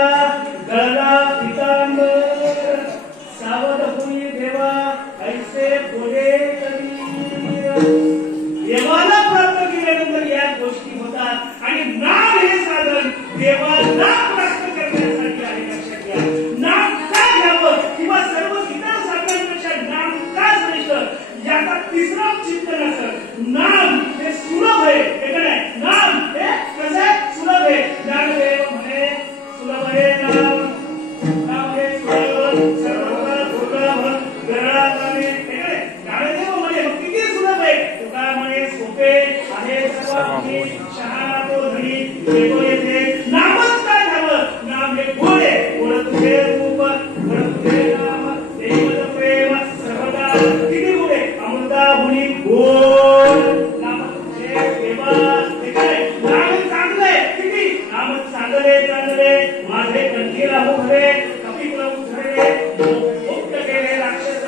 तुझा गळला पितांबर सावध होई देवा ऐसे बोले कबीर। देवाला प्राप्त केल्यानंतर या गोष्टी होतात आणि नाम हे साधन देवाला प्राप्त करण्यासाठी आहे। लक्षात घ्या, नाम का घ्यावं किंवा सर्व इतर साधनांपेक्षा नाम का श्रेष्ठ याचा तिसरा चिंतन असत। नाम हे सुलभ आहे, हे काय नाम हे कसं आहे सुलभ आहे। ज्ञानदेव म्हणे सुलभ आहे नाम, नाम हे सुलभ सर्वत्र दुर्लभ गरळाने, हे काय ज्ञानदेव म्हणे किती सुलभ आहे। तुका म्हणे सोपे आहे सर्व शहाणा तो धनी येतो येथे। नामच काय घ्यावं, नाम हे गोड आहे, गोड तुझे रूप गोड तुझे नाम देवत प्रेम सर्वदा किती गोड आहे, अमृता हुनी गोड नाम तुझे देवा। हे काय नाम चांगले किती, नाम चांगले चांगले माझे कंठी राहू भरे कपी प्रभू धरले मुक्त केले राक्षस।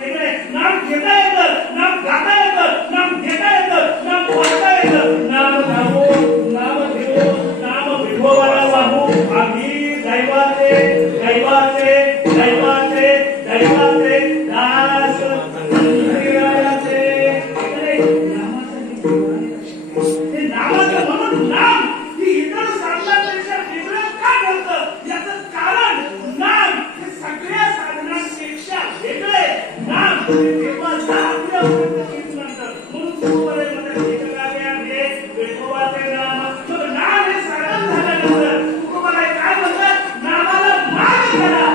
हे काय नाम घेता येतं, नाम गाता येतं, नाम घेता येतं, नाम वाचता येतं। नाम गावो नाम घेऊ नाम विठोबाला वाहू आम्ही दैवाचे दैवाचे दैवाचे दैवाचे दास हरिरायाचे। हे नामाचं म्हणून नाम ही इतर साधनांपेक्षा वेगळं का ठरतं याचं कारण नाम हे सगळ्या साधनांपेक्षा वेगळे। नाम देवाला आपल्यापर्यंत घेतल्यानंतर म्हणून सुरुवातीला म्हणतात लेखकाने हे विठोबाचे नाम। मग नाम हे साधन झाल्यानंतर तुकोबाला काय म्हणतात, नामाला मान करा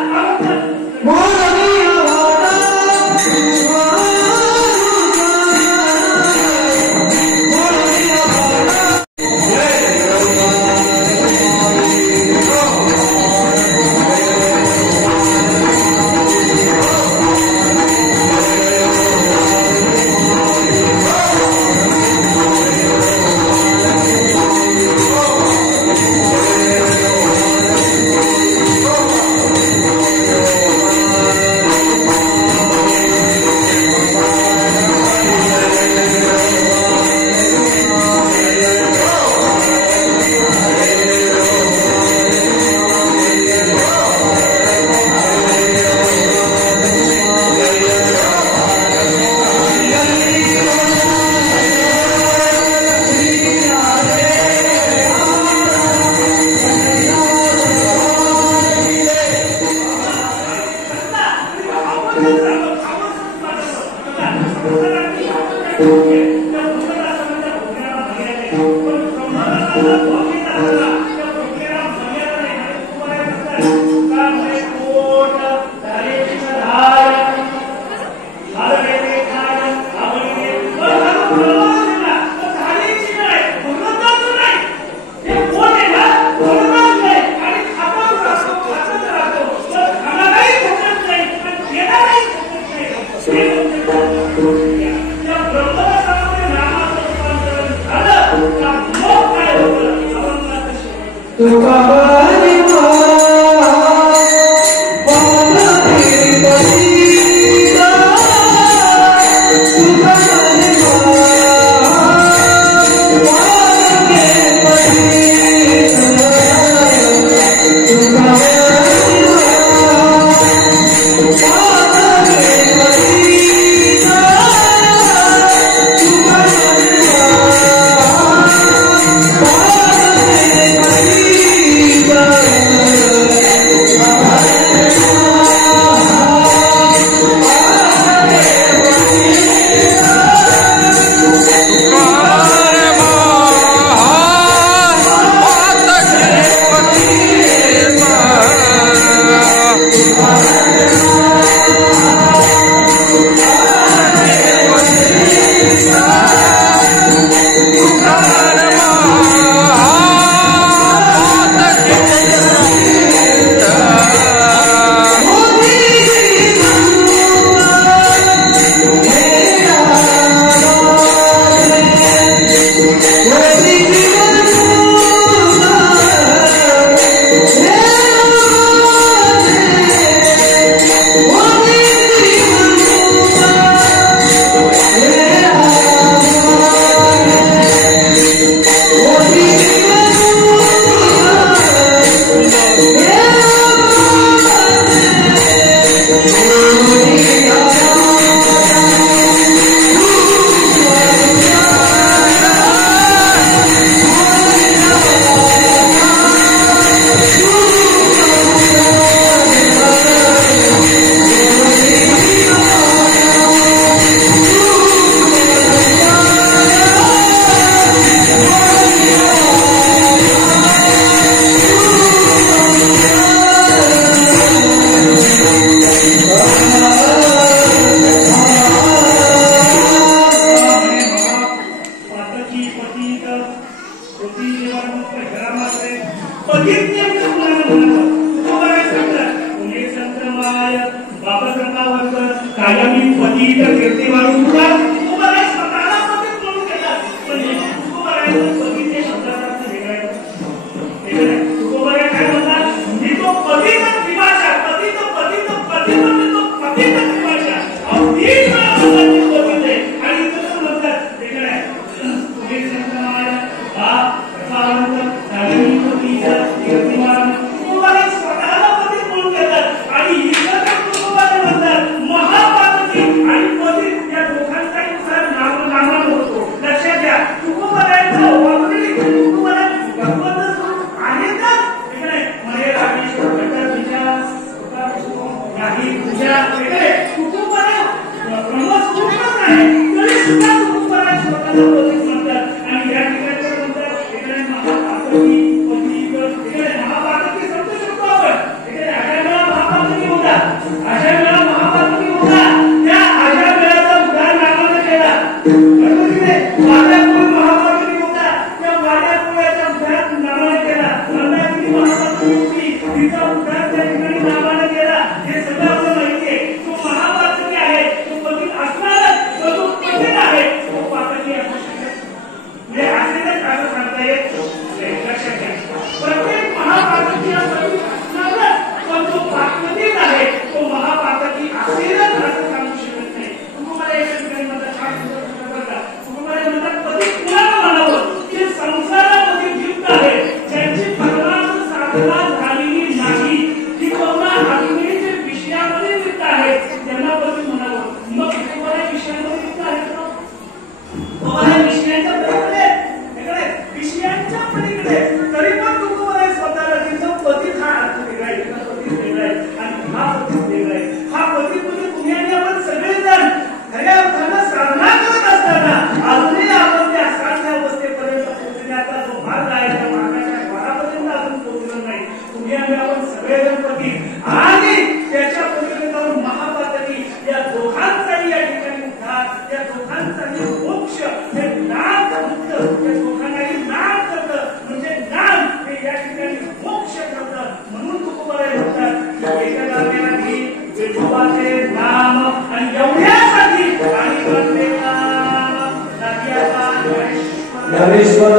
पतित कीर्तिमान तुकोबाराय स्वतःला पतित म्हणून घेतात. पण तुकोबाराय पतित या शब्दाचा अर्थ वेगळा आहे. तुकोबाराय काय म्हणतात, मी तो पतित विवाचा पतित पतित पतित मी तो पतित विवाचा अगदी पतित आहे. आणि इथं म्हणतात वेगळं आहे. तुम्ही संतमाय हा प्रसारंत सागरी पतित कीर्तिमान तुकोबाराय स्वतःला पतित म्हणून घेतात. आणि इथं तुकोबाराय म्हणतात महापातकी आणि पतित या दोघांचाही उसार नामानं होतो. लक्षात घ्या, तुकोबारायचा ऑलरेडी तुकोबाराय भगवंत स्वरूप आहे का वेगळे मरे रामेश्वर घटक विचार नाही पूजा वेगळे तुकोबाराय ब्रह्मस्वरूपच आहे. तरी सुद्धा तुकोबाराय स्वतःला पतित म्हणतात. आणि या ठिकाणी म्हणतात वेगळे महापातकी पतित वेगळे महापातकी समजू शकतो आपण. वेगळे अजामेळा महापातकी होता, अजामेळा महापातकी होता. त्या अजामेळाचा उद्धार नामानं केला. बरोबर की नाही? वाड्यापूर महापातकी होता, त्या वाड्यापुराचा उद्धार नामानं केला. मंदाकिनी महापातकी होती, तिचा उद्धार त्या ठिकाणी नामानं केला. हे सगळं आपल्याला माहिती आहे. तो महापातकी आहे, तो पतित असणारच, तो जो पतित आहे तो पातकी असू शकत म्हणजे असेलच असं सांगता येत नाही. लक्षात घ्या, प्रत्येक महापातकी हा पतित असणारच, पण जो पातकीच आहे तो महापातकी असेलच असं सांगू शकत नाही. तुम्हाला एका ठिकाणी म्हणतात हा तुम्हाला म्हणतात पतित कुणाला म्हणावं, जे संसारामध्ये युक्त आहे, ज्यांची परमार्थ साधना झालेली नाही, ती कोणा अग्नीचे विषयामध्ये लिप्त आहे, त्यांना पतित म्हणावं. मग तुम्हाला विषयामध्ये लिप्त आहेत ना, तुम्हाला विषयांच्या पलीकडे वेगळे विषयांच्या पलीकडे तरी पण तुम्हाला स्वतःला तिथं पतित हा अर्थ वेगळा आहे, पतित वेगळा आहे आणि हा पतित वेगळा आहे. हा पतित म्हणजे तुम्ही आणि आपण सगळेजण खऱ्या अर्थानं साधना करत असताना अजूनही आपण त्या असाध्य अवस्थेपर्यंत पोहोचण्याचा जो मार्ग आहे त्या मार्गाच्या द्वारापर्यंत अजून पोहोचलो नाही. तुम्ही आणि आपण सगळेजण पतित आणि त्याच्या पलीकडे जाऊन महापातकी या दोघांचाही या ठिकाणी उद्धार, या दोघांचाही मोक्ष, हे नाम मुक्त, या दोघांनाही नाम करतं म्हणजे नाम हे या ठिकाणी मोक्ष करतं. म्हणून तुकोबाराय म्हणतात एका नाम्याने विठोबाचे नाम आणि एवढ्यासाठी आणि प्रत्येका नाट्याचा ज्ञानेश्वर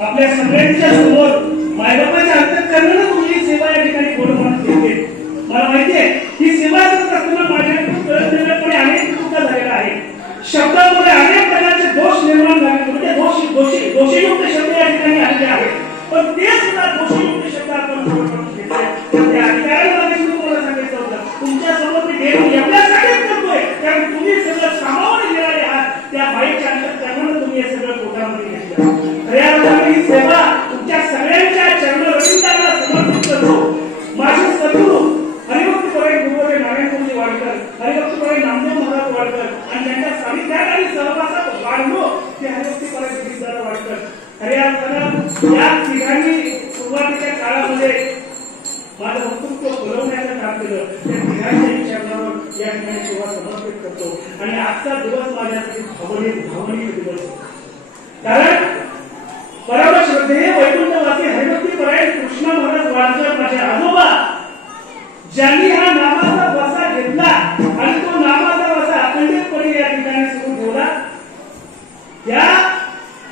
आपल्या सगळ्यांच्या समोर मायबापाच्या अंतःकरणानं तुझी सेवा या ठिकाणी बोलवून देते. मला माहितीये ही सेवा करत असताना माझ्याकडून कळतपणे अनेक चुका झालेल्या आहेत. शब्दामध्ये अनेक प्रकारचे दोष निर्माण झाले, म्हणजे दोषीयुक्त शब्द या ठिकाणी आलेले आहेत. पण ते सुद्धा दोषीयुक्त शब्द आपण त्या अधिकाऱ्याला तुम्हाला सांगितलं होतं, तुमच्या समोर मी देऊन एवढ्यासाठीच करतोय कारण तुम्ही सगळं सामावून घेणारे आहात. त्या बाईच्या अंतःकरणानं तुम्ही हे सगळं पोटामध्ये घेतलं. खऱ्या अर्थाने ही सेवा तुमच्या सगळ्यांच्या चरणरविंदांना समर्पित करतो. माझे सद्गुरू हरिभक्तपरायण गुरुदेव नारायणजी वाडकर, हरिभक्तपरायण नामदेव महाराज वाडकर आणि ज्यांच्या सानिध्यात आणि सहवासात वाढलो ते हरिभक्तपरायण गिरीशदादा वाडकर. खऱ्या अर्थानं या ठिकाणी सुरुवातीच्या काळामध्ये माझं वक्तृत्व बोलवण्याचं काम केलं. त्या ठिकाणच्या चरणावर या ठिकाणी सेवा समर्पित करतो. आणि आजचा दिवस माझ्यासाठी भावनिक दिवस होता. कारण परम श्रद्धेय वैकुंठवासी हरिभक्तपरायण कृष्ण महाराज वाडकर माझे आजोबा, ज्यांनी हा नामाचा वसा घेतला आणि तो नामाचा वसा अखंडितपणे या ठिकाणी सुरू ठेवला, त्या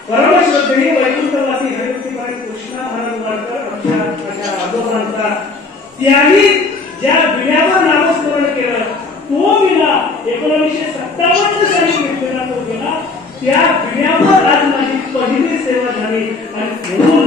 परम श्रद्धेय वैकुंठवासी हरिभक्तपरायण कृष्ण महाराज वाडकर आमच्या आजोबांचा त्यागी ज्या विड्यावर नामस्मरण केलं तो विडा 1957 साली घेतलेला तो विडा त्या विड्यावर आज माझी पहिली सेवा झाली आणि म्हणून